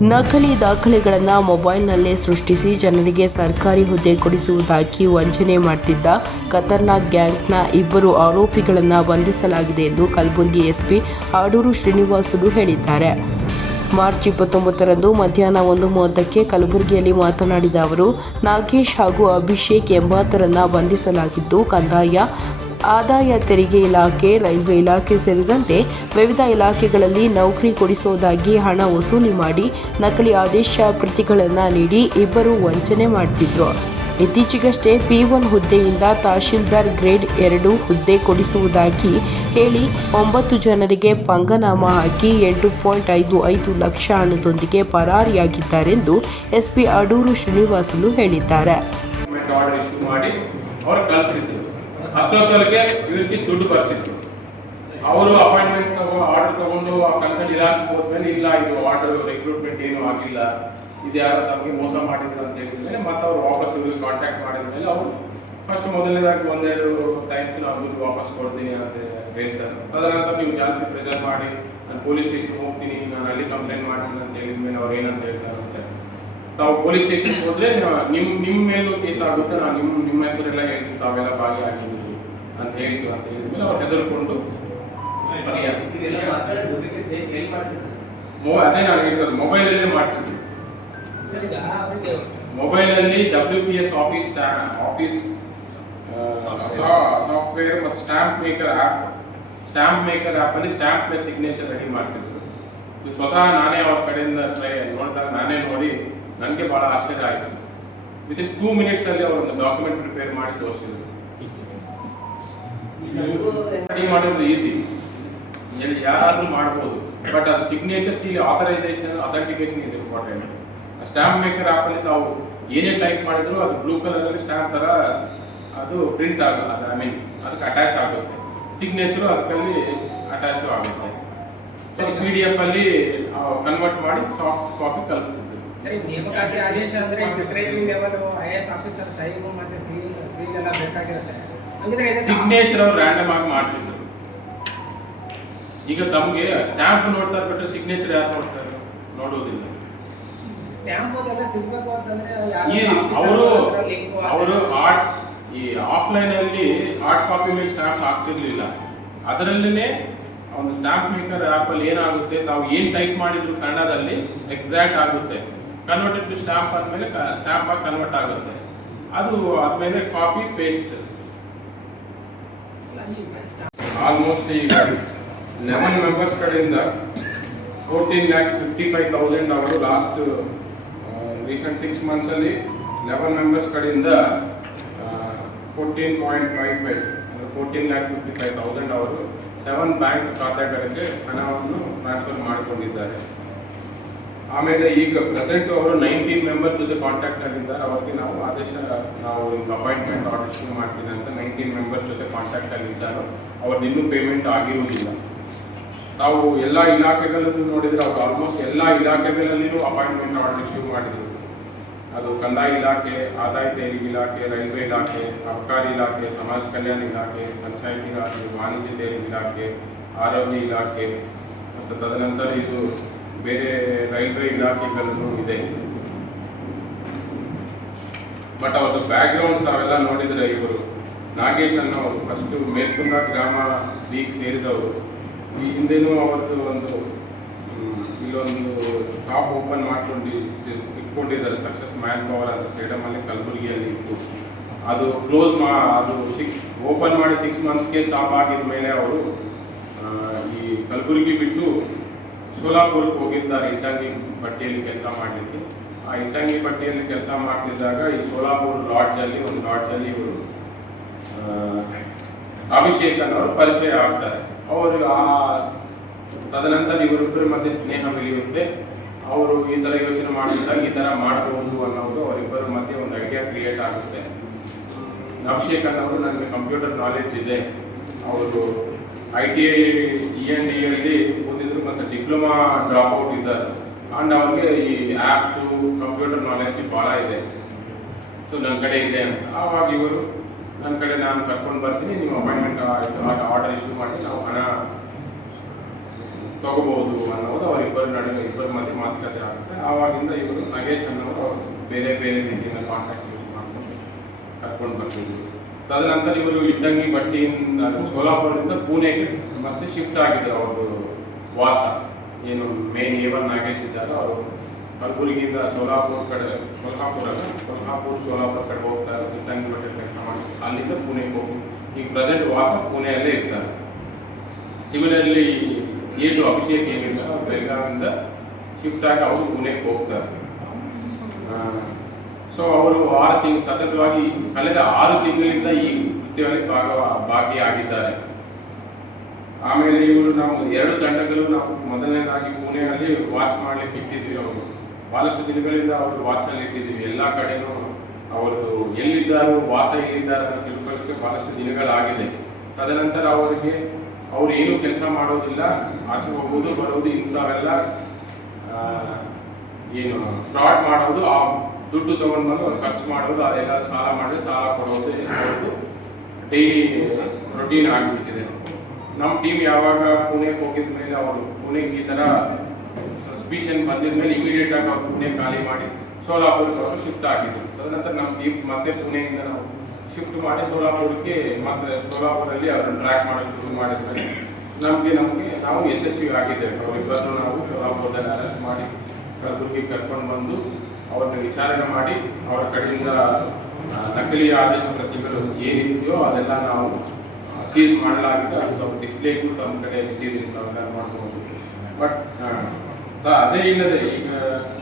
ನಕಲಿ ದಾಖಲೆಗಳನ್ನು ಮೊಬೈಲ್ನಲ್ಲೇ ಸೃಷ್ಟಿಸಿ ಜನರಿಗೆ ಸರ್ಕಾರಿ ಹುದ್ದೆ ಕೊಡಿಸುವುದಾಗಿ ವಂಚನೆ ಮಾಡ್ತಿದ್ದ ಖತರ್ನಾಕ್ ಗ್ಯಾಂಗ್ನ ಇಬ್ಬರು ಆರೋಪಿಗಳನ್ನು ಬಂಧಿಸಲಾಗಿದೆ ಎಂದು ಕಲಬುರಗಿ ಎಸ್ಪಿ ಆಡೂರು ಶ್ರೀನಿವಾಸುಲು ಹೇಳಿದ್ದಾರೆ. ಮಾರ್ಚ್ ಇಪ್ಪತ್ತೊಂಬತ್ತರಂದು ಮಧ್ಯಾಹ್ನ ಒಂದು ಮೂವತ್ತಕ್ಕೆ ಕಲಬುರಗಿಯಲ್ಲಿ ಮಾತನಾಡಿದ ಅವರು, ನಾಗೇಶ್ ಹಾಗೂ ಅಭಿಷೇಕ್ ಎಂಬಾತರನ್ನು ಬಂಧಿಸಲಾಗಿದ್ದು, ಕಂದಾಯ ಆದಾಯ ತೆರಿಗೆ ಇಲಾಖೆ, ರೈಲ್ವೆ ಇಲಾಖೆ ಸೇರಿದಂತೆ ವಿವಿಧ ಇಲಾಖೆಗಳಲ್ಲಿ ನೌಕರಿ ಕೊಡಿಸೋದಾಗಿ ಹಣ ವಸೂಲಿ ಮಾಡಿ ನಕಲಿ ಆದೇಶ ಪ್ರತಿಗಳನ್ನು ನೀಡಿ ಇಬ್ಬರು ವಂಚನೆ ಮಾಡ್ತಿದ್ರು. ಇತ್ತೀಚೆಗಷ್ಟೇ ಪಿ ಒನ್ ಹುದ್ದೆಯಿಂದ ತಹಶೀಲ್ದಾರ್ ಗ್ರೇಡ್ ಎರಡು ಹುದ್ದೆ ಕೊಡಿಸುವುದಾಗಿ ಹೇಳಿ ಒಂಬತ್ತು ಜನರಿಗೆ ಪಂಗನಾಮ ಹಾಕಿ ಎಂಟು ಪಾಯಿಂಟ್ ಐದು ಐದು ಲಕ್ಷ ಹಣದೊಂದಿಗೆ ಪರಾರಿಯಾಗಿದ್ದಾರೆಂದು ಎಸ್ಪಿ ಅಡೂರು ಶ್ರೀನಿವಾಸಲು ಹೇಳಿದ್ದಾರೆ. ಅಷ್ಟೊತ್ತೊಳಗೆ ಇವರಿಗೆ ದುಡ್ಡು ಬರ್ತಿತ್ತು. ಅವರು ಅಪಾಯಿಂಟ್ಮೆಂಟ್ ತಗೋ ಆರ್ಡರ್ ತಗೊಂಡು ಆ ಕನ್ಸಲ್ಟ್ ಇಲಾಖೆ ಹೋದ್ಮೇಲೆ ಇಲ್ಲ, ಇದು ಆರ್ಡರ್ ರಿಕ್ರೂಟ್ಮೆಂಟ್ ಏನು ಆಗಿಲ್ಲ, ಇದು ಯಾರು ತಮಗೆ ಮೋಸ ಮಾಡಿದ್ರು ಅಂತ ಹೇಳಿದ್ಮೇಲೆ ಮತ್ತೆ ಅವ್ರು ವಾಪಸ್ ಇವ್ರಿಗೆ ಕಾಂಟ್ಯಾಕ್ಟ್ ಮಾಡಿದ್ಮೇಲೆ ಅವರು ಫಸ್ಟ್ ಮೊದಲನೇದಾಗಿ ಒಂದೆರಡು ಟೈಮ್ಸ್ ನಾವು ದುಡ್ಡು ವಾಪಸ್ ಕೊಡ್ತೀನಿ ಅಂತ ಹೇಳ್ತಾರೆ. ಅದರ ನೀವು ಜಾಸ್ತಿ ಪ್ರೆಷರ್ ಮಾಡಿ, ನಾನು ಪೊಲೀಸ್ ಸ್ಟೇಷನ್ ಹೋಗ್ತೀನಿ, ನಾನು ಅಲ್ಲಿ ಕಂಪ್ಲೇಂಟ್ ಮಾಡ್ತೀನಿ ಅಂತ ಹೇಳಿದ್ಮೇಲೆ ಅವ್ರು ಏನಂತ ಹೇಳ್ತಾರೆ ತಾವು ಪೊಲೀಸ್ ಸ್ಟೇಷನ್ಗೆ ಹೋದ್ರೆ ನಿಮ್ ನಿಮ್ಮ ಮೇಲೂ ಕೇಸ್ ಆಗುತ್ತೆ ನಾನು ನಿಮ್ಮ ನಿಮ್ಮ ಹೆಸರೆಲ್ಲ ಹೇಳ್ತೀನಿ ತಾವೆಲ್ಲ ಭಾಗಿಯಾಗಿದ್ದು ಅಂತ ಹೇಳ್ತೀವಿ ಅಂತ ಹೇಳಿದ್ಮೇಲೆ ಅವ್ರು ಹೆದರ್ಕೊಂಡು ಅದೇ ನಾನು ಹೇಳ್ತಾರೆ ಮೊಬೈಲಲ್ಲೇ ಮಾಡ್ತಿದ್ವಿ ಸರ್, ಈಗ ಅವ್ರಿಗೆ ಮೊಬೈಲಲ್ಲಿ W P S office office software ಮತ್ತು stamp maker app stamp maker ಆ್ಯಪಲ್ಲಿ ಸ್ಟ್ಯಾಂಪ್ ಸಿಗ್ನೇಚರ್ ರೆಡಿ ಮಾಡ್ತಿದ್ರು. ಸ್ವತಃ ನಾನೇ ಅವ್ರ ಕಡೆಯಿಂದ ಟ್ರೈ ನೋಡಿದಾಗ ನಾನೇ ನೋಡಿ ನನಗೆ ಭಾಳ ಆಶ್ಚರ್ಯ ಆಯಿತು. ವಿತಿನ್ ಟೂ ಮಿನಿಟ್ಸಲ್ಲಿ ಒಂದು ಡಾಕ್ಯುಮೆಂಟ್ ಪ್ರಿಪೇರ್ ಮಾಡಿ ತೋರಿಸಿದ್ರು. ಮಾಡೋದು ಈಸಿ ಯಾರಾದರೂ ಮಾಡ್ಬೋದು. ಬಟ್ ಅದು ಸಿಗ್ನೇಚರ್ ಇಲ್ಲಿ authorisation authentication is important stamp maker ಆ್ಯಪಲ್ಲಿ ತಾವು ಏನೇ ಟೈಪ್ ಮಾಡಿದ್ರು ಅದು ಬ್ಲೂ ಕಲರಲ್ಲಿ ಸ್ಟ್ಯಾಂಪ್ ಥರ ಅದು ಪ್ರಿಂಟ್ ಆಗಲ್ಲ ಅದು ಐ ಮೀನ್ ಅದಕ್ಕೆ ಅಟ್ಯಾಚ್ ಆಗುತ್ತೆ. ಸಿಗ್ನೇಚರು ಅದಕ್ಕಲ್ಲಿ ಅಟ್ಯಾಚು ಆಗುತ್ತೆ. ಸೊ ಪಿ ಡಿ ಎಫ್ ಅಲ್ಲಿ ಕನ್ವರ್ಟ್ ಮಾಡಿ ಸಾಫ್ಟ್ ಕಾಪಿ ಸರಿ ನೇಮಕಾತಿ ಆದೇಶ ಅಂದ್ರೆ secretary level I S officer sign ಮತ್ತೆ ಸೀಲ್ ಸೀಲ್ ಎಲ್ಲ ಬೇಕಾಗಿರುತ್ತೆ. ಹಂಗಿದ್ರೆ ಸಿಗ್ನೇಚರ್ ಅವ್ರು ರ್ಯಾಂಡಮ್ ಆಗಿ ಮಾಡ್ತಿದ್ರು. ಈಗ ತಮಗೆ ಸ್ಟ್ಯಾಂಪ್ ನೋಡ್ತಾರೆ ಬಿಟ್ಟು ಸಿಗ್ನೇಚರ್ ಯಾರು ನೋಡ್ತಾರೆ? ನೋಡೋದಿಲ್ಲ. ಸ್ಟ್ಯಾಂಪ್ ಅದೆಲ್ಲ ಸಿಗ್ಬೇಕು ಅಂತಂದ್ರೆ ಅವರು ಅವರು ಆರ್ಟ್ ಈ ಆಫ್ಲೈನ್ ಅಲ್ಲಿ ಹಾರ್ಡ್ ಕಾಪಿ ಮೇಲೆ ಸ್ಟ್ಯಾಂಪ್ ಹಾಕ್ತಿರ್ಲಿಲ್ಲ. ಅದರಲ್ಲೇ ಒಂದು ಸ್ಟ್ಯಾಂಪ್ ಮೇಕರ್ ಆ್ಯಪಲ್ಲಿ ಏನಾಗುತ್ತೆ? ತಾವು ಏನು ಟೈಪ್ ಮಾಡಿದ್ರು ಕನ್ನಡದಲ್ಲಿ ಎಕ್ಸಾಕ್ಟ್ ಆಗುತ್ತೆ. ಕನ್ವರ್ಟೆಡ್ ಟು ಸ್ಟ್ಯಾಂಪ್ ಆದಮೇಲೆ ಸ್ಟ್ಯಾಂಪ್ ಆಗಿ ಕನ್ವರ್ಟ್ ಆಗುತ್ತೆ. ಅದು ಆದ್ಮೇಲೆ ಕಾಪಿ ಪೇಸ್ಟ್ ಆಲ್ಮೋಸ್ಟ್ ಈಗ ಲೆವೆನ್ ಮೆಂಬರ್ಸ್ ಕಡೆಯಿಂದ fourteen lakhs fifty five thousand ಅವರು ಲಾಸ್ಟ್ ರೀಸೆಂಟ್ ಸಿಕ್ಸ್ ಮಂತ್ಸಲ್ಲಿ ಲೆವೆನ್ ಮೆಂಬರ್ಸ್ ಕಡೆಯಿಂದ ಫೋರ್ಟೀನ್ ಪಾಯಿಂಟ್ ಫೈವ್ ಫೈವ್ ಅಂದರೆ fourteen lakh fifty five thousand ಅವರು ಸೆವೆನ್ ಬ್ಯಾಂಕ್ ಖಾತೆಗಳಿಗೆ ಹಣವನ್ನು ಟ್ರಾನ್ಸ್ಫರ್ ಮಾಡಿಕೊಂಡಿದ್ದಾರೆ. ಆಮೇಲೆ ಈಗ ಪ್ರೆಸೆಂಟ್ ಅವರು ನೈನ್ಟೀನ್ ಮೆಂಬರ್ ಜೊತೆ ಕಾಂಟ್ಯಾಕ್ಟ್ ಆಗಿದ್ದಾರೆ. ಅವರಿಗೆ ನಾವು ಆದೇಶ, ನಾವು ನಿಮ್ಗೆ ಅಪಾಯಿಂಟ್ಮೆಂಟ್ ಆರ್ಡರ್ ಶುರು ಮಾಡ್ತೀನಿ ಅಂತ ನೈನ್ಟೀನ್ ಮೆಂಬರ್ಸ್ ಜೊತೆ ಕಾಂಟ್ಯಾಕ್ಟ್ ಆಗಿದ್ದಾರೆ. ಅವ್ರದ್ದು ಇನ್ನೂ ಪೇಮೆಂಟ್ ಆಗಿರುವುದಿಲ್ಲ. ನಾವು ಎಲ್ಲ ಇಲಾಖೆಗಳಲ್ಲೂ ನೋಡಿದ್ರೆ ಅವ್ರು ಆಲ್ಮೋಸ್ಟ್ ಎಲ್ಲ ಇಲಾಖೆಗಳಲ್ಲಿಯೂ ಅಪಾಯಿಂಟ್ಮೆಂಟ್ ಆರ್ಡರ್ ಇಶ್ಯೂ ಮಾಡಿದ್ರು. ಅದು ಕಂದಾಯ ಇಲಾಖೆ, ಆದಾಯ ತೆರಿಗೆ ಇಲಾಖೆ, ರೈಲ್ವೆ ಇಲಾಖೆ ಅಬಕಾರಿ ಇಲಾಖೆ, ಸಮಾಜ ಕಲ್ಯಾಣ ಇಲಾಖೆ, ಪಂಚಾಯತ್ ಇಲಾಖೆ ವಾಣಿಜ್ಯ ತೆರಿಗೆ ಇಲಾಖೆ, ಆರೋಗ್ಯ ಇಲಾಖೆ, ಮತ್ತು ತದನಂತರ ಇದು ಬೇರೆ ರೈಲ್ವೆ ಇಲಾಖೆಗಳಲ್ಲೂ ಇದೆ. ಬಟ್ ಅವ್ರದ್ದು ಬ್ಯಾಕ್ಗ್ರೌಂಡ್ ತಾವೆಲ್ಲ ನೋಡಿದರೆ ಇವರು ನಾಗೇಶ್ ಅನ್ನೋರು ಫಸ್ಟ್ ಮೇಲ್ಕುಂದ ಗ್ರಾಮ ಲೀಗ್ ಸೇರಿದವರು. ಈ ಹಿಂದೆನೂ ಅವರದ್ದು ಒಂದು ಇಲ್ಲೊಂದು ಶಾಪ್ ಓಪನ್ ಮಾಡ್ಕೊಂಡು ಇಟ್ಕೊಂಡಿದ್ದಾರೆ. ಸಕ್ಸಸ್ ಮ್ಯಾನ್ ಪವರ್ ಅಂತ ಸ್ಟೇಡಮಲ್ಲಿ ಕಲಬುರಗಿಯಲ್ಲಿ ಇತ್ತು. ಅದು ಕ್ಲೋಸ್ ಮಾ, ಅದು ಸಿಕ್ಸ್ ಓಪನ್ ಮಾಡಿ ಸಿಕ್ಸ್ ಮಂತ್ಸ್ಗೆ ಸ್ಟಾಪ್ ಆಗಿದ ಮೇಲೆ ಅವರು ಈ ಕಲಬುರಗಿ ಬಿಟ್ಟು ಸೋಲಾಪುರಕ್ಕೆ ಹೋಗಿದ್ದಾರೆ ಇಟ್ಟಂಗಿ ಪಟ್ಟಿಯಲ್ಲಿ ಕೆಲಸ ಮಾಡಲಿಕ್ಕೆ. ಆ ಇಟ್ಟಂಗಿ ಪಟ್ಟಿಯಲ್ಲಿ ಕೆಲಸ ಮಾಡ್ತಿದ್ದಾಗ ಈ ಸೋಲಾಪುರ ಲಾಡ್ಜಲ್ಲಿ ಒಂದು ಲಾಡ್ಜಲ್ಲಿ ಇವರು ಅಭಿಷೇಕ್ ಅನ್ನೋರು ಪರಿಚಯ ಆಗ್ತಾರೆ. ಅವರು ಆ ತದನಂತರ ಇವರಿಬ್ಬರ ಮಧ್ಯೆ ಸ್ನೇಹ ಬೆಳೆಯುತ್ತೆ. ಅವರು ಈ ಥರ ಯೋಚನೆ ಮಾಡಿದಾಗ ಈ ಥರ ಮಾಡಬಹುದು ಅನ್ನೋದು ಅವರಿಬ್ಬರ ಮಧ್ಯೆ ಒಂದು ಐಡಿಯಾ ಕ್ರಿಯೇಟ್ ಆಗುತ್ತೆ. ಅಭಿಷೇಕ್ ಅನ್ನೋರು ನನಗೆ ಕಂಪ್ಯೂಟರ್ ನಾಲೆಡ್ಜ್ ಇದೆ. ಅವರು I T I E N D ಓದಿದ್ರು ಮತ್ತು ಡಿಪ್ಲೊಮಾ ಡ್ರಾಪ್ ಔಟ್ ಇದ್ದಾರೆ. ಆ್ಯಂಡ್ ಅವ್ರಿಗೆ ಈ ಆ್ಯಪ್ಸು ಕಂಪ್ಯೂಟರ್ ನಾಲೆಜ್ ಭಾಳ ಇದೆ. ಸೊ ನನ್ನ ಕಡೆ ಇದೆ ಅಂತ. ಆವಾಗ ಇವರು ನನ್ನ ಕಡೆ ನಾನು ಕರ್ಕೊಂಡು ಬರ್ತೀನಿ, ನಿಮ್ಮ ಅಪಾಯಿಂಟ್ಮೆಂಟ್ ಆರ್ಡರ್ ಇಶ್ಯೂ ಮಾಡಿ ನಾವು ಹಣ ತಗೋಬಹುದು ಅನ್ನೋದು ಅವರಿಬ್ಬರು ನಡುವೆ, ಇಬ್ಬರು ಮಧ್ಯೆ ಮಾತುಕತೆ ಆಗುತ್ತೆ. ಆವಾಗಿಂದ ಇವರು ನಾಗೇಶ್ ಅನ್ನೋರು ಅವರು ಬೇರೆ ಬೇರೆ ರೀತಿಯಿಂದ ಕಾಂಟ್ಯಾಕ್ಟ್ ಯೂಸ್ ಮಾಡ್ಕೊಂಡು ಕರ್ಕೊಂಡು ಬರ್ತೀನಿ ತದನಂತರ ಇವರು ಇಟ್ಟಂಗಿ ಬಟ್ಟಿಯಿಂದ ಸೋಲಾಪುರದಿಂದ ಪುಣೆಗೆ ಮತ್ತೆ ಶಿಫ್ಟ್ ಆಗಿದ್ರು ಅವ್ರದ್ದು ವಾಸ. ಏನು ಮೇನ್ ಏವನ್ ನಾಗೇಶ್ ಇದ್ದಾರೋ ಅವರು ಕಲಬುರಗಿಯಿಂದ ಸೋಲಾಪುರ ಕಡೆ ಸೋಲಾಪುರ ಅಲ್ಲ, ಕೊಲ್ಹಾಪುರ ಸೋಲಾಪುರ ಕಡೆ ಹೋಗ್ತಾರೆ ಇಟ್ಟಂಗಿ ಬಟ್ಟೆ ಕೆಲಸ ಮಾಡಿ ಅಲ್ಲಿಂದ ಪುಣೆಗೆ ಹೋಗಿ ಈಗ ಪ್ರೆಸೆಂಟ್ ವಾಸ ಪುಣೆಯಲ್ಲೇ ಇರ್ತಾರೆ. ಸಿಮಿಲರ್ಲಿ ಎ ಟು ಅಭಿಷೇಕ್ ಏನಿಲ್ಲ ಅವ್ರು ಬೆಳಗಾವಿಂದ ಶಿಫ್ಟ್ ಆಗಿ ಅವರು ಪುಣೆಗೆ ಹೋಗ್ತಾರೆ. ಸೊ ಅವರು ಆರು ತಿಂಗಳು ಸತತವಾಗಿ ಕಳೆದ ಆರು ತಿಂಗಳಿಂದ ಈ ಕೃತ್ಯದಲ್ಲಿ ಭಾಗ ಭಾಗಿಯಾಗಿದ್ದಾರೆ. ಆಮೇಲೆ ಇವರು ನಾವು ಎರಡು ತಂಡಗಳು ನಾವು ಮೊದಲನೇದಾಗಿ ಪುಣೆಯಲ್ಲಿ ವಾಚ್ ಮಾಡಲಿಕ್ಕೆ ಇಟ್ಟಿದ್ವಿ ಅವರು. ಬಹಳಷ್ಟು ದಿನಗಳಿಂದ ಅವರು ವಾಚಲ್ಲಿ ಇಟ್ಟಿದ್ವಿ ಎಲ್ಲ ಕಡೆನೂ ಅವರು ಎಲ್ಲಿದ್ದಾರೋ, ವಾಸ ಎಲ್ಲಿದ್ದಾರೋ ಅಂತ ತಿಳ್ಕೊಳ್ಳಿಕ್ಕೆ ಬಹಳಷ್ಟು ದಿನಗಳಾಗಿದೆ. ತದನಂತರ ಅವರಿಗೆ ಅವ್ರು ಏನು ಕೆಲಸ ಮಾಡೋದಿಲ್ಲ. ಆಚೆ ಹೋಗೋದು, ಬರೋದು, ಇಂಥವೆಲ್ಲ ಏನು ಫ್ರಾಡ್ ಮಾಡೋದು, ಆ ದುಡ್ಡು ತಗೊಂಡು ಬಂದು ಅವ್ರು ಖರ್ಚು ಮಾಡೋದು, ಅದೆಲ್ಲ ಸಾಲ ಮಾಡಿ ಸಾಲ ಕೊಡೋದು ಡೈಲಿ ರೊಟೀನ್ ಆಗಿಬಿಟ್ಟಿದೆ. ನಮ್ಮ ಟೀಮ್ ಯಾವಾಗ ಪುಣೆಗೆ ಹೋಗಿದ ಮೇಲೆ ಅವರು ಪುಣೆಗೆ ಈ ಥರ ಸಸ್ಪಿಷನ್ ಬಂದಿದ ಮೇಲೆ ಇಮಿಡಿಯೇಟ್ ಆಗಿ ಅವ್ರು ಪುಣೆ ಖಾಲಿ ಮಾಡಿ ಸೋಲಾಪುರಕ್ಕೆ ಅವರು ಶಿಫ್ಟ್ ಆಗಿದ್ದು ತದನಂತರ ನಮ್ಮ ಟೀಮ್ ಮತ್ತೆ ಪುಣೆಯಿಂದ ನಾವು ಶಿಫ್ಟ್ ಮಾಡಿ ಸೋಲಾಪುರಕ್ಕೆ ಮತ್ತೆ ಸೋಲಾಪುರಲ್ಲಿ ಅವರನ್ನು ಟ್ರ್ಯಾಕ್ ಮಾಡಲು ಶುರು ಮಾಡಿದ್ಮೇಲೆ ನಮಗೆ ನಮಗೆ ನಾವು ಯಶಸ್ವಿ ಆಗಿದ್ದೇವೆ. ಅವರಿಬ್ಬರನ್ನು ನಾವು ಸೋಲಾಪುರದಲ್ಲಿ ಅರೆಸ್ಟ್ ಮಾಡಿ ಕಲಬುರಗಿ ಕರ್ಕೊಂಡು ಬಂದು ಅವ್ರನ್ನ ವಿಚಾರಣೆ ಮಾಡಿ ಅವರ ಕಡೆಯಿಂದ ನಕಲಿ ಆದೇಶ ಪ್ರತಿಗಳು ಏನಿದೆಯೋ ಅದೆಲ್ಲ ನಾವು ಸೀಲ್ ಮಾಡಲಾಗಿದೆ ಅದು ಡಿಸ್ಪ್ಲೇಗೂ ತಮ್ಮ ಕಡೆ ಇಟ್ಟಿದ್ದೀನಿ ತಾವೆಲ್ಲ ಮಾಡ್ಬೋದು ಬಟ್ ಅದೇ ಇಲ್ಲದೆ ಈಗ